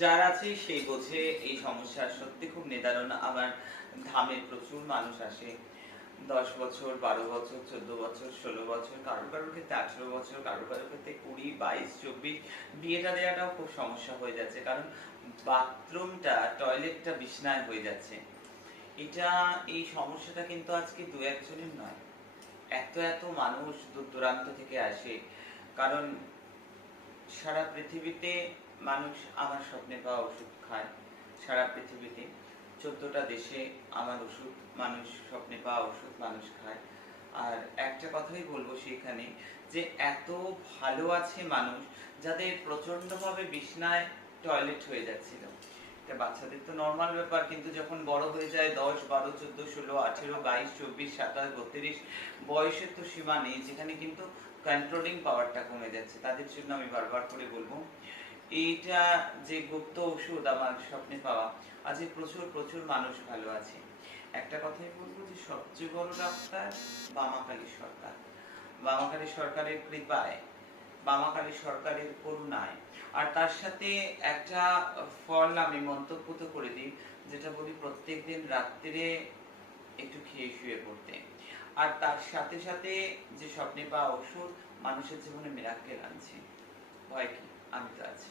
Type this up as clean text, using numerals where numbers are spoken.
যার আছে সেই বোঝে এই সমস্যার সত্যি খুব নিদারুণ। আমার ধামে প্রচুর মানুষ আসে। ১০ বছর, ১২ বছর, ১৪ বছর, ১৬ বছর, কারোর ক্ষেত্রে ১৮ বছর, কারোর ক্ষেত্রে ২০, ২২, ২৪। বিয়েটা দেওয়াটাও খুব সমস্যা হয়ে যাচ্ছে। কারণ বাথরুমটা, টয়লেটটা বিছনায় হয়ে যাচ্ছে। এই সমস্যাটা কিন্তু আজকে ২-১ জনের নয়। এত মানুষ দূর দূরান্ত থেকে আসে। কারণ সারা পৃথিবীতে মানুষ আমার স্বপ্নে পাওয়া ওষুধ খায়। সারা পৃথিবীতে ১৪টা দেশে আমার ওষুধ, মানুষ স্বপ্নে পাওয়া ওষুধ মানুষ খায়। আর একটা কথাই বলবো সেখানে, যে এত ভালো আছে মানুষ যাদের প্রচন্ডভাবে বিছনায় টয়লেট হয়ে যাচ্ছিল। এটা বাচ্চাদের তো নর্মাল ব্যাপার, কিন্তু যখন বড় হয়ে যায় ১০, ১২, ১৪, ১৬, ১৮, ২২, ২৪, ২৭, ৩২, বয়সের তো সীমা নেই, যেখানে কিন্তু কন্ট্রোলিং পাওয়ারটা কমে যাচ্ছে, তাদের জন্য আমি বারবার করে বলবো এইটা যে গুপ্ত ওষুধ আমার স্বপ্নে পাওয়া। আজকে প্রচুর মানুষ ভালো আছে। একটা কথাই বলবো যে সবচেয়ে বড় ডাক্তার বামাকালী সরকার। বামাকালী সরকারের কৃপায়, বামাকালী সরকারের করুণায়, আর তার সাথে একটা ফল আমি মন্তব্য তো করে দিই, যেটা বলি প্রত্যেকদিন রাত্রিরে একটু খেয়ে শুয়ে পড়তে। আর তার সাথে সাথে যে স্বপ্নে পাওয়া ওষুধ মানুষের জীবনে মিরাক্কেল আনছে। ভয় কি? আমি তো আছি।